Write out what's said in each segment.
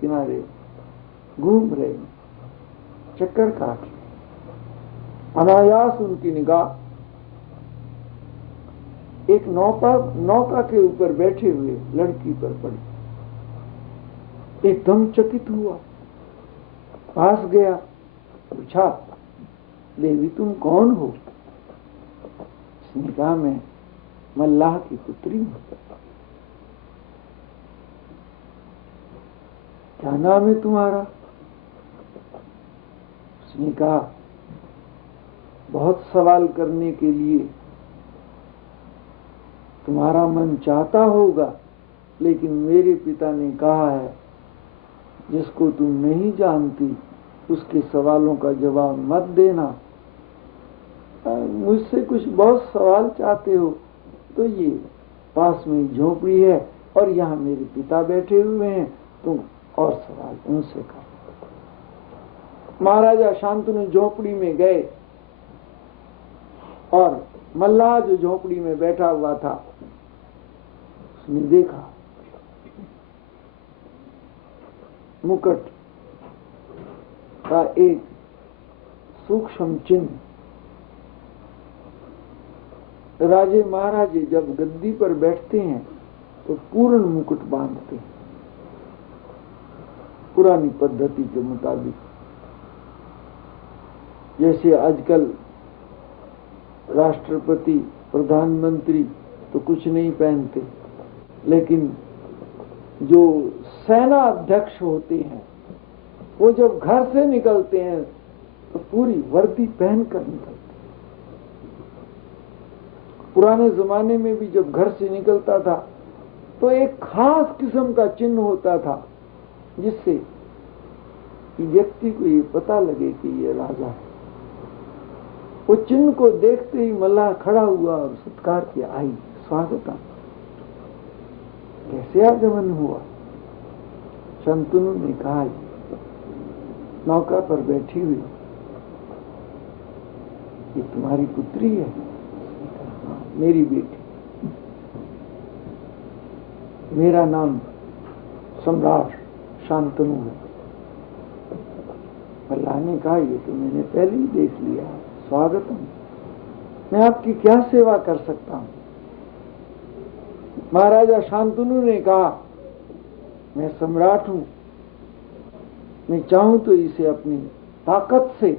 किनारे घूम रहे, चक्कर काट। अनायास उनकी निगाह एक नौका के ऊपर बैठे हुए लड़की पर पड़ी। एकदम चकित हुआ, पास गया, पूछा, देवी तुम कौन हो? उसने कहा, मैं मल्लाह की पुत्री हूं। क्या नाम है तुम्हारा? उसने कहा, बहुत सवाल करने के लिए तुम्हारा मन चाहता होगा, लेकिन मेरे पिता ने कहा है जिसको तुम नहीं जानती उसके सवालों का जवाब मत देना। मुझसे कुछ बहुत सवाल चाहते हो तो ये पास में झोपड़ी है और यहाँ मेरे पिता बैठे हुए हैं, तुम और सवाल उनसे करो। महाराजा शांतनु झोपड़ी में गए और मल्लाह जो झोपड़ी में बैठा हुआ था उसने देखा मुकुट का एक सूक्ष्म चिन्ह। राजे महाराजे जब गद्दी पर बैठते हैं तो पूर्ण मुकुट बांधते हैं पुरानी पद्धति के मुताबिक। जैसे आजकल राष्ट्रपति प्रधानमंत्री तो कुछ नहीं पहनते, लेकिन जो सेना अध्यक्ष होते हैं वो जब घर से निकलते हैं तो पूरी वर्दी पहनकर निकलते हैं। पुराने जमाने में भी जब घर से निकलता था तो एक खास किस्म का चिन्ह होता था जिससे व्यक्ति को ये पता लगे कि ये राजा है। वो चिन्ह को देखते ही मल्लाह खड़ा हुआ और सत्कार किया, आई स्वागतम। कैसे आगमन हुआ? शांतनु ने कहा, नौका पर बैठी हुई ये तुम्हारी पुत्री है? मेरी बेटी। मेरा नाम सम्राट शांतनु है। मल्लाह ने कहा, ये तो मैंने पहले ही देख लिया है, स्वागतम। मैं आपकी क्या सेवा कर सकता हूं? महाराजा शांतनु ने कहा, मैं सम्राट हूं, मैं चाहूं तो इसे अपनी ताकत से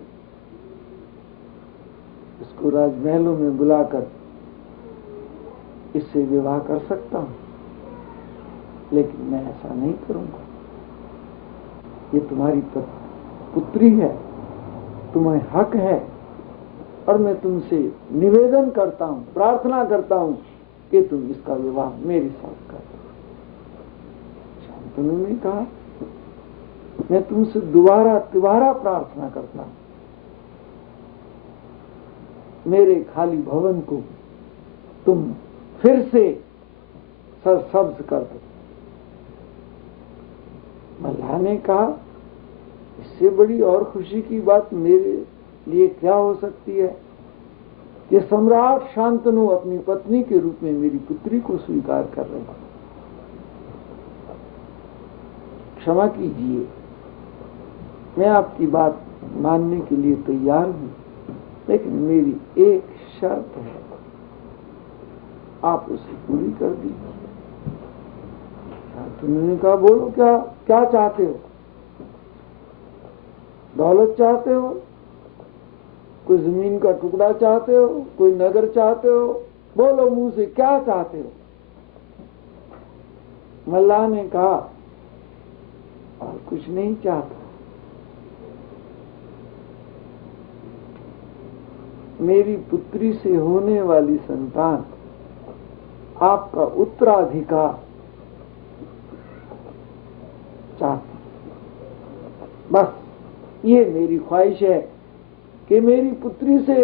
इसको राजमहलों में बुलाकर इससे विवाह कर सकता हूं, लेकिन मैं ऐसा नहीं करूंगा। ये तुम्हारी पुत्री है, तुम्हें हक है, और मैं तुमसे निवेदन करता हूं, प्रार्थना करता हूं कि तुम इसका विवाह मेरे साथ कर दो। शांतनु ने कहा, मैं तुमसे दोबारा प्रार्थना करता हूं, मेरे खाली भवन को तुम फिर से सरसब्ज कर दो। मल्लाह ने कहा, इससे बड़ी और खुशी की बात मेरे लिए क्या हो सकती है कि सम्राट शांतनु अपनी पत्नी के रूप में मेरी पुत्री को स्वीकार कर रहे हैं। क्षमा कीजिए, मैं आपकी बात मानने के लिए तैयार हूं, लेकिन मेरी एक शर्त है, आप उसे पूरी कर दीजिए। तुमने कहा, बोलो क्या चाहते हो? दौलत चाहते हो? कोई जमीन का टुकड़ा चाहते हो? कोई नगर चाहते हो? बोलो मुंह से, क्या चाहते हो? मल्लाह ने कहा, और कुछ नहीं चाहता, मेरी पुत्री से होने वाली संतान आपका उत्तराधिकार चाहती। बस ये मेरी ख्वाहिश है कि मेरी पुत्री से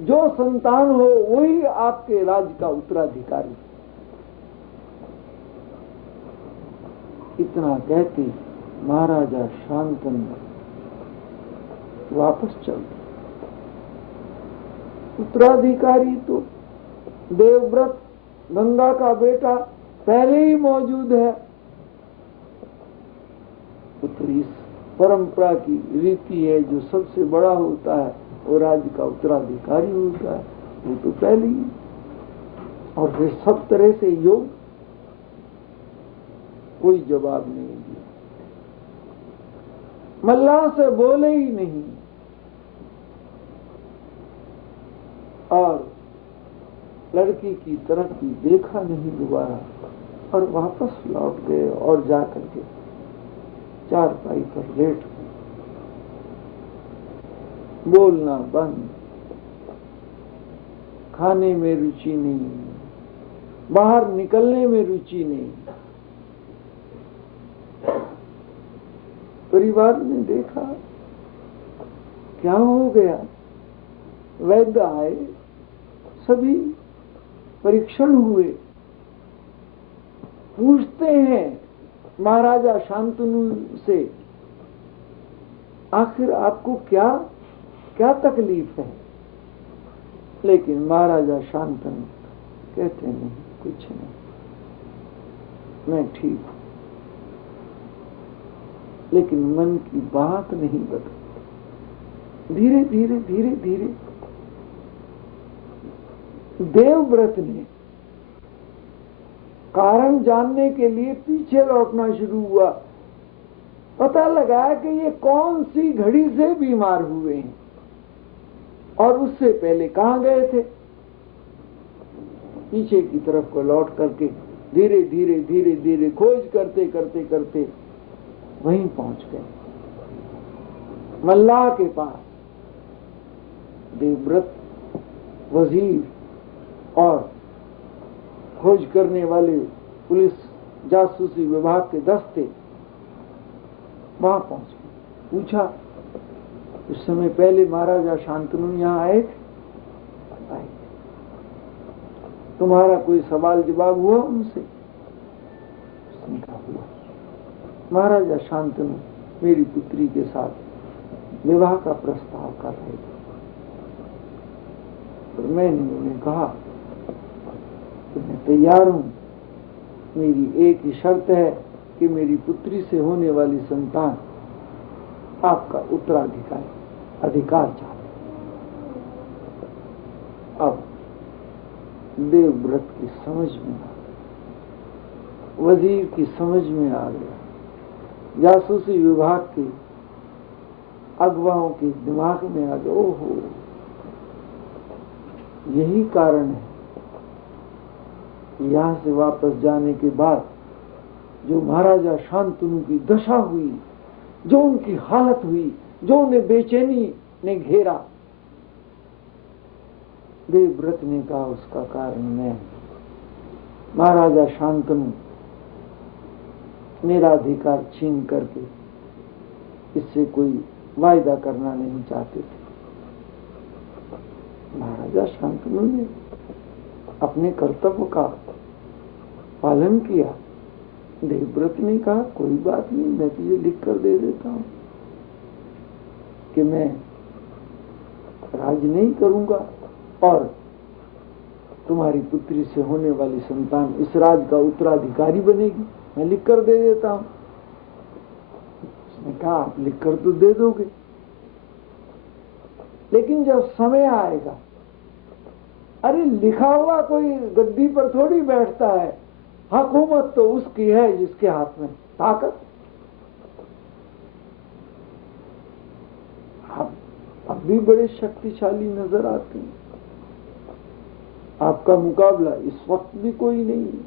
जो संतान हो वही आपके राज्य का उत्तराधिकारी। इतना कहते महाराजा शांतनु वापस चल गए। उत्तराधिकारी तो देवव्रत गंगा का बेटा पहले ही मौजूद है। तो इस परंपरा की रीति है, जो सबसे बड़ा होता है वो राज्य का उत्तराधिकारी होता है, वो तो पहले ही। और फिर सब तरह से योग, कोई जवाब नहीं दिया, मल्लाह से बोले ही नहीं, और लड़की की तरफ भी देखा नहीं दोबारा, और वापस लौट गए और जाकर के चारपाई पर लेट गए। बोलना बंद, खाने में रुचि नहीं, बाहर निकलने में रुचि नहीं। परिवार ने देखा क्या हो गया, वैद्य आए, सभी परीक्षण हुए, पूछते हैं महाराजा शांतनु से, आखिर आपको क्या क्या तकलीफ है? लेकिन महाराजा शांतनु कहते नहीं, कुछ नहीं, मैं ठीक हूं। लेकिन मन की बात नहीं बदली। धीरे धीरे धीरे धीरे देवव्रत ने कारण जानने के लिए पीछे लौटना शुरू हुआ। पता लगा कि ये कौन सी घड़ी से बीमार हुए हैं और उससे पहले कहां गए थे। पीछे की तरफ को लौट करके धीरे धीरे धीरे धीरे खोज करते करते करते वहीं पहुंच गए, मल्लाह के पास। देवव्रत, वजीर और खोज करने वाले पुलिस जासूसी विभाग के दस्ते वहां पहुंच गए। पूछा, उस समय पहले महाराजा शांतनु यहां आए थे? आए। तुम्हारा कोई सवाल जवाब हुआ उनसे? उसने कहा हुआ। महाराजा शांतनु मेरी पुत्री के साथ विवाह का प्रस्ताव कर रहे थे, और मैंने उन्हें कहा कि मैं तैयार हूं, मेरी एक ही शर्त है कि मेरी पुत्री से होने वाली संतान आपका अधिकार चाहते। अब देवव्रत की समझ में आ गया, वजीर की समझ में आ गया, जासूसी विभाग के अगुवाओं के दिमाग में आ गया, ओहो यही कारण है। यहां से वापस जाने के बाद जो महाराजा शांतनु की दशा हुई, जो उनकी हालत हुई, जो उन्हें बेचैनी ने घेरा, देवव्रत ने कहा उसका कारण मैं। महाराजा शांतनु मेरा अधिकार छीन करके इससे कोई वायदा करना नहीं चाहते थे। महाराजा शांतनु ने अपने कर्तव्य का पालन किया। देवव्रत ने कहा कोई बात नहीं, मैं तुझे लिख कर दे देता हूं कि मैं राज नहीं करूंगा और तुम्हारी पुत्री से होने वाली संतान इस राज का उत्तराधिकारी बनेगी, मैं लिख कर दे देता हूं। उसने कहा आप लिख कर तो दे दोगे, लेकिन जब समय आएगा, अरे लिखा हुआ कोई गद्दी पर थोड़ी बैठता है, हुकूमत तो उसकी है जिसके हाथ में ताकत। अब भी बड़े शक्तिशाली नजर आते हैं, आपका मुकाबला इस वक्त भी कोई नहीं है।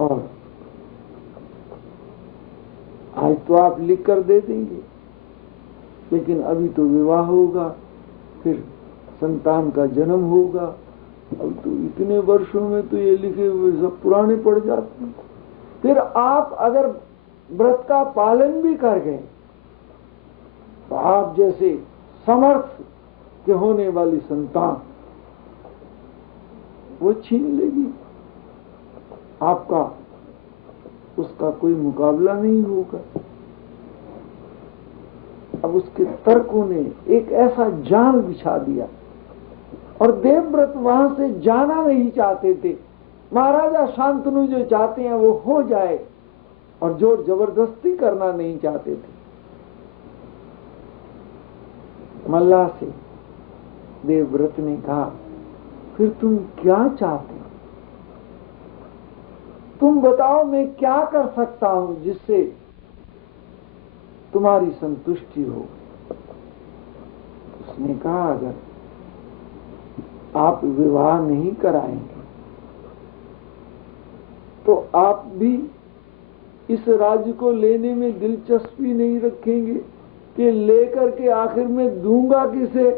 और आज तो आप लिख कर दे देंगे, लेकिन अभी तो विवाह होगा, फिर संतान का जन्म होगा। अब तो इतने वर्षों में तो ये लिखे हुए सब पुराने पड़ जाते हैं। फिर आप अगर व्रत का पालन भी कर गए तो आप जैसे समर्थ के होने वाली संतान वो छीन लेगी, आपका उसका कोई मुकाबला नहीं होगा। अब उसके तर्कों ने एक ऐसा जाल बिछा दिया, और देवव्रत वहां से जाना नहीं चाहते थे। महाराजा शांतनु जो चाहते हैं वो हो जाए, और जोर जबरदस्ती करना नहीं चाहते थे। मल्लाह से देवव्रत ने कहा, फिर तुम क्या चाहते हो? तुम बताओ, मैं क्या कर सकता हूं जिससे तुम्हारी संतुष्टि हो? उसने कहा, अगर आप विवाह नहीं कराएंगे तो आप भी इस राज्य को लेने में दिलचस्पी नहीं रखेंगे कि लेकर के आखिर में दूंगा किसे?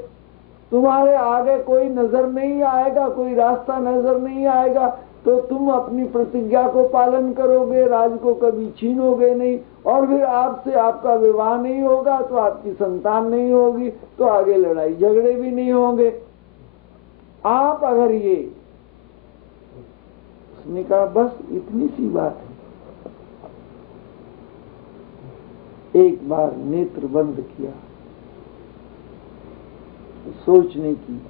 तुम्हारे आगे कोई नजर नहीं आएगा, कोई रास्ता नजर नहीं आएगा, तो तुम अपनी प्रतिज्ञा को पालन करोगे, राज को कभी छीनोगे नहीं, और फिर आपसे आपका विवाह नहीं होगा तो आपकी संतान नहीं होगी, तो आगे लड़ाई झगड़े भी नहीं होंगे। आप अगर ये, उसने कहा, बस इतनी सी बात है। एक बार नेत्र बंद किया, सोचने की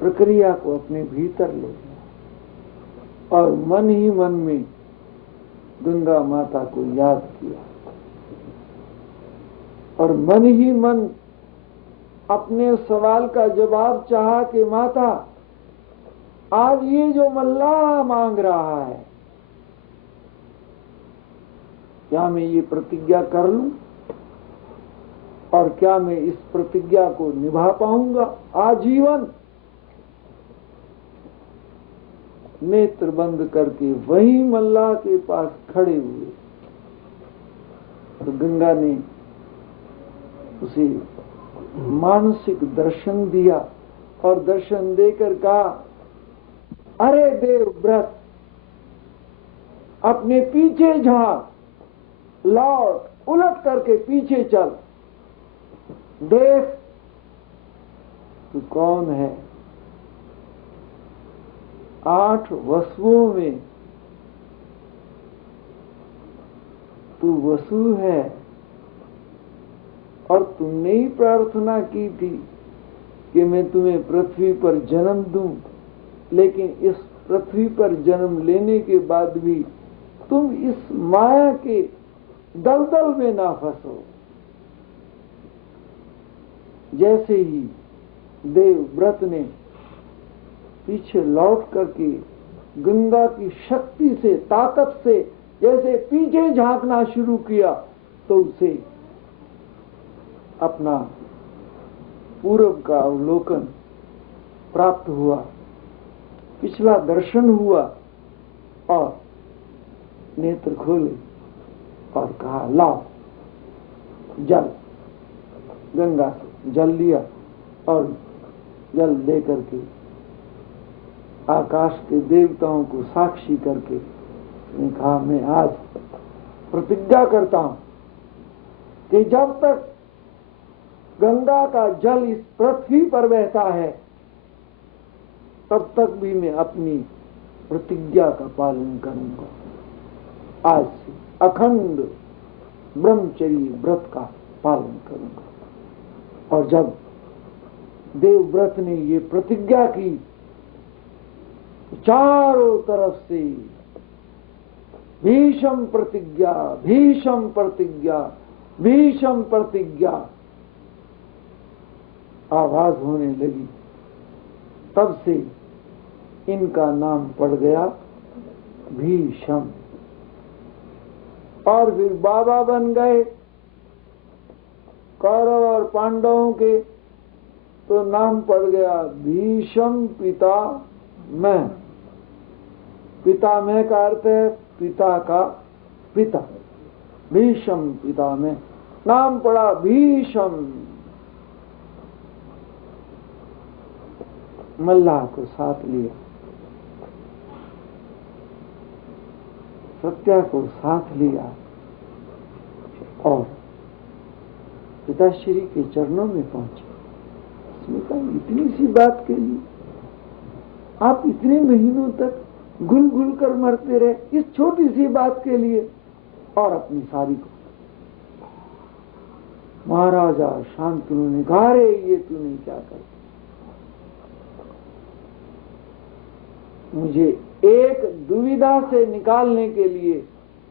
प्रक्रिया को अपने भीतर ले लिया और मन ही मन में गंगा माता को याद किया और मन ही मन अपने सवाल का जवाब चाहा कि माता, आज ये जो मल्लाह मांग रहा है, क्या मैं ये प्रतिज्ञा कर लूं और क्या मैं इस प्रतिज्ञा को निभा पाऊंगा आजीवन? नेत्र बंद करके वही मल्लाह के पास खड़े हुए तो गंगा ने उसे मानसिक दर्शन दिया और दर्शन देकर कहा, अरे देवव्रत, अपने पीछे झांक, लौट, उलट करके पीछे चल, देख तू कौन है। 8 वसुओं में तू वसु है और तुमने ही प्रार्थना की थी कि मैं तुम्हें पृथ्वी पर जन्म दूं, लेकिन इस पृथ्वी पर जन्म लेने के बाद भी तुम इस माया के दलदल में ना फंसो। जैसे ही देवव्रत ने पीछे लौट करके गंगा की शक्ति से, ताकत से जैसे पीछे झांकना शुरू किया, तो उसे अपना पूर्व का अवलोकन प्राप्त हुआ, पिछला दर्शन हुआ और नेत्र खोले और कहा, लाओ जल। गंगा से जल लिया और जल दे करके आकाश के देवताओं को साक्षी करके उसने कहा, मैं आज प्रतिज्ञा करता हूं कि जब तक गंगा का जल इस पृथ्वी पर बहता है तब तक भी मैं अपनी प्रतिज्ञा का पालन करूंगा। आज से अखंड ब्रह्मचर्य व्रत का पालन करूंगा। और जब देवव्रत ने ये प्रतिज्ञा की, चारों तरफ से भीषम प्रतिज्ञा, भीषम प्रतिज्ञा, भीषम प्रतिज्ञा आवाज होने लगी। तब से इनका नाम पड़ गया भीषम। और फिर बाबा बन गए कौरव और पांडवों के, तो नाम पड़ गया भीषम पिता मैं। पिता मैं का अर्थ है पिता का पिता, भीषम पिता में, नाम पड़ा भीषम। मल्लाह को साथ लिया, सत्या को साथ लिया और पिताश्री के चरणों में पहुंचे। उसने कहा, इतनी सी बात के लिए आप इतने महीनों तक घुल घुल कर मरते रहे, इस छोटी सी बात के लिए, और अपनी सारी को। महाराजा शांतनु ने कहा, रे ये तूने क्या कर, मुझे एक दुविधा से निकालने के लिए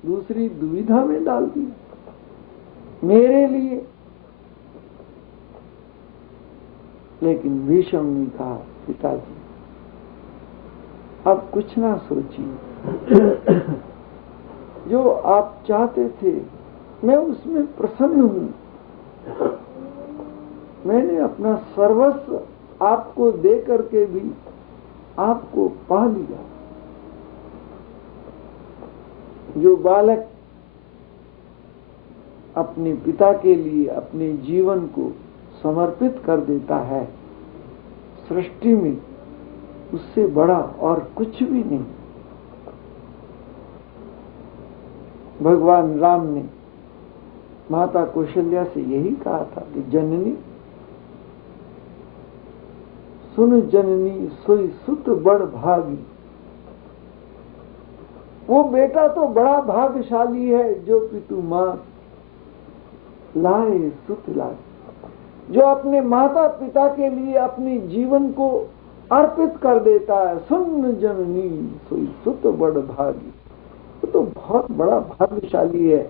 दूसरी दुविधा में डाल दिया मेरे लिए। लेकिन भीष्म ने कहा, पिताजी अब कुछ ना सोचिए, जो आप चाहते थे मैं उसमें प्रसन्न हूं। मैंने अपना सर्वस्व आपको दे करके भी आपको पा लिया। जो बालक अपने पिता के लिए अपने जीवन को समर्पित कर देता है, सृष्टि में उससे बड़ा और कुछ भी नहीं। भगवान राम ने माता कौशल्या से यही कहा था कि जननी सुन जननी सोई सुत बड़ भागी। वो बेटा तो बड़ा भाग्यशाली है जो पितु मां लाए सुत लाए, जो अपने माता पिता के लिए अपने जीवन को अर्पित कर देता है। सुन जननी सोई सुत बड़ भागी, वो तो बहुत बड़ा भाग्यशाली है।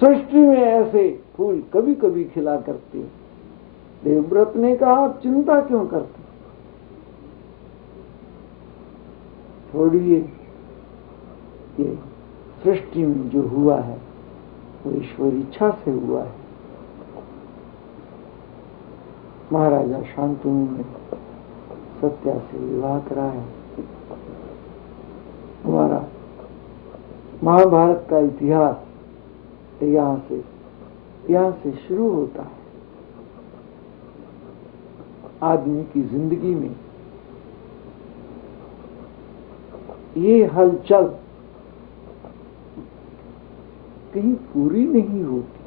सृष्टि में ऐसे फूल कभी कभी खिला करते हैं। देवव्रत ने कहा, आप चिंता क्यों करते, छोड़िए, ये सृष्टि में जो हुआ है वो ईश्वर इच्छा से हुआ है। महाराजा शांतनु ने सत्या से विवाह कराया। हमारा महाभारत का इतिहास यहाँ से शुरू होता है। आदमी की जिंदगी में ये हलचल कहीं पूरी नहीं होती।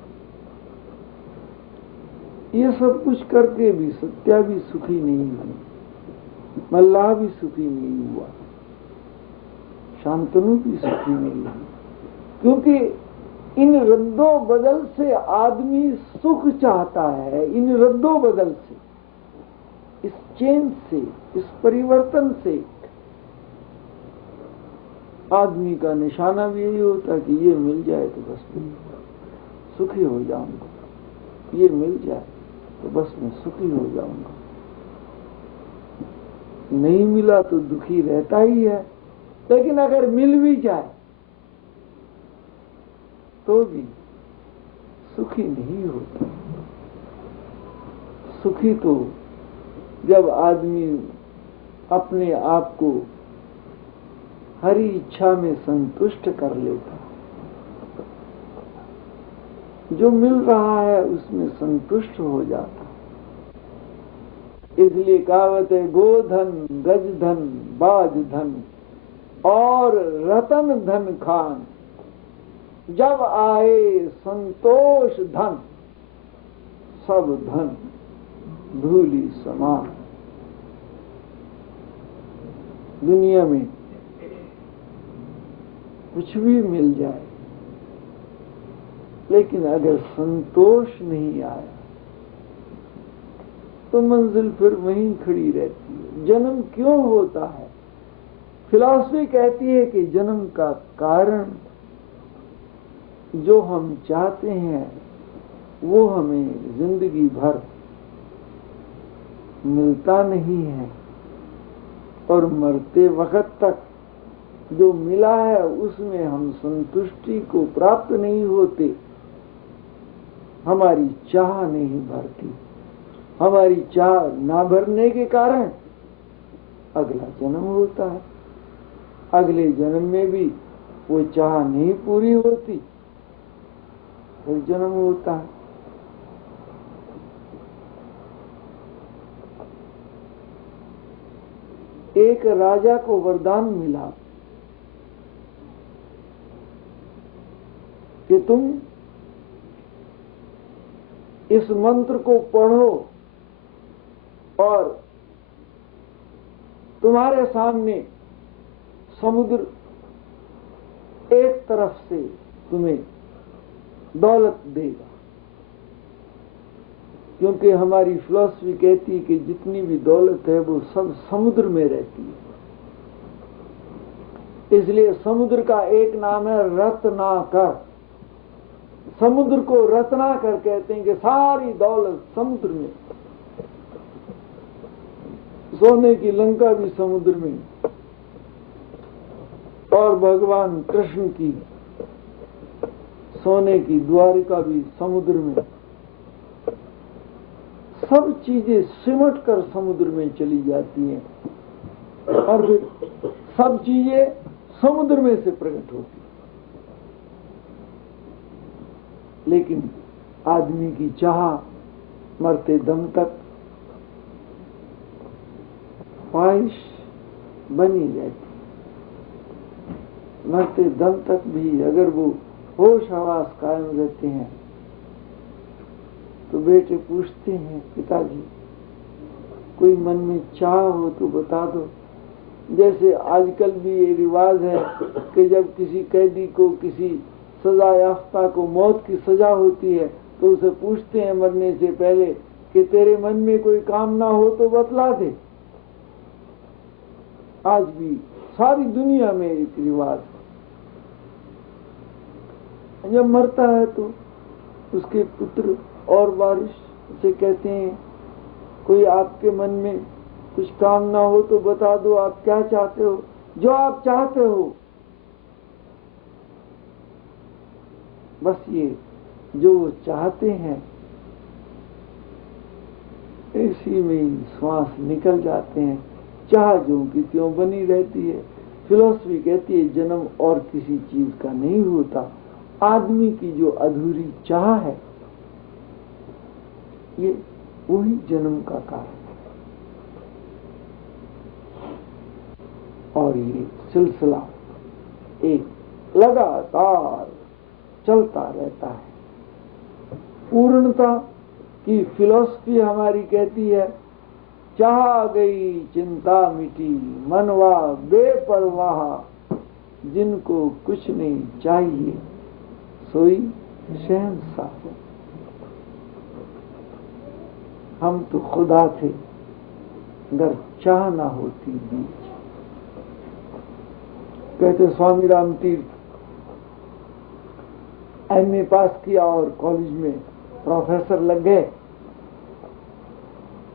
ये सब कुछ करके भी सत्या भी सुखी नहीं हुई, मल्लाह भी सुखी नहीं हुआ, शांतनु भी सुखी नहीं हुई, क्योंकि इन रद्दो बदल से आदमी सुख चाहता है। इन रद्दो बदल से, इस चेंज से, इस परिवर्तन से आदमी का निशाना भी यही होता है कि ये मिल जाए तो बस मैं सुखी हो जाऊंगा, ये मिल जाए तो बस मैं सुखी हो जाऊंगा। नहीं मिला तो दुखी रहता ही है, लेकिन अगर मिल भी जाए तो भी सुखी नहीं होता। सुखी तो जब आदमी अपने आप को हरी इच्छा में संतुष्ट कर लेता, जो मिल रहा है उसमें संतुष्ट हो जाता। इसलिए कहावत है, गोधन गज धन बाज धन और रतन धन खान, जब आए संतोष धन सब धन धूलि समान। दुनिया में कुछ भी मिल जाए, लेकिन अगर संतोष नहीं आया तो मंजिल फिर वहीं खड़ी रहती है। जन्म क्यों होता है? फिलॉसफी कहती है कि जन्म का कारण जो हम चाहते हैं वो हमें जिंदगी भर मिलता नहीं है, और मरते वक्त तक जो मिला है उसमें हम संतुष्टि को प्राप्त नहीं होते। हमारी चाह नहीं भरती। हमारी चाह ना भरने के कारण अगला जन्म होता है। अगले जन्म में भी वो चाह नहीं पूरी होती, फिर जन्म होता है। एक राजा को वरदान मिला कि तुम इस मंत्र को पढ़ो और तुम्हारे सामने समुद्र एक तरफ से तुम्हें दौलत देगा। क्योंकि हमारी फिलॉसफी कहती है कि जितनी भी दौलत है वो सब समुद्र में रहती है। इसलिए समुद्र का एक नाम है रत्नाकर। समुद्र को रत्नाकर कहते हैं कि सारी दौलत समुद्र में। सोने की लंका भी समुद्र में, और भगवान कृष्ण की सोने की द्वारिका भी समुद्र में। सब चीजें सिमट कर समुद्र में चली जाती हैं और फिर सब चीजें समुद्र में से प्रकट होती। लेकिन आदमी की चाह मरते दम तक ख्वाहिश बनी रहती। मरते दम तक भी अगर वो होश हवास कायम रहते हैं तो बेटे पूछते हैं, पिताजी कोई मन में चाह हो तो बता दो। जैसे आजकल भी ये रिवाज है कि जब किसी कैदी को, किसी सजा याफ्ता को मौत की सजा होती है तो उसे पूछते हैं मरने से पहले कि तेरे मन में कोई कामना हो तो बतला दे। आज भी सारी दुनिया में एक रिवाज है। जब मरता है तो उसके पुत्र और वारिस से कहते हैं, कोई आपके मन में कुछ कामना हो तो बता दो, आप क्या चाहते हो, जो आप चाहते हो। बस ये जो वो चाहते हैं इसी में ही श्वास निकल जाते हैं। चाह जो की त्यों बनी रहती है। फिलॉसफी कहती है जन्म और किसी चीज का नहीं होता, आदमी की जो अधूरी चाह है ये वही जन्म का कारण है। और ये सिलसिला एक लगातार चलता रहता है। पूर्णता की फिलॉसफी हमारी कहती है, चाह गई चिंता मिटी, मनवा बेपरवाह, जिनको कुछ नहीं चाहिए सोई शहंशाह। हम तो खुदा थे अगर चाह ना होती बीच। कहते स्वामी राम तीर्थ एमए पास किया और कॉलेज में प्रोफेसर लग गए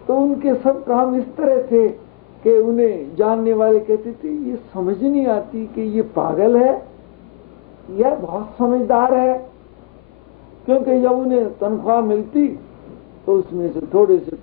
तो उनके सब काम इस तरह थे कि उन्हें जानने वाले कहते थे ये समझ नहीं आती कि ये पागल है या बहुत समझदार है। क्योंकि जब उन्हें तनख्वाह मिलती तो उसमें से थोड़े से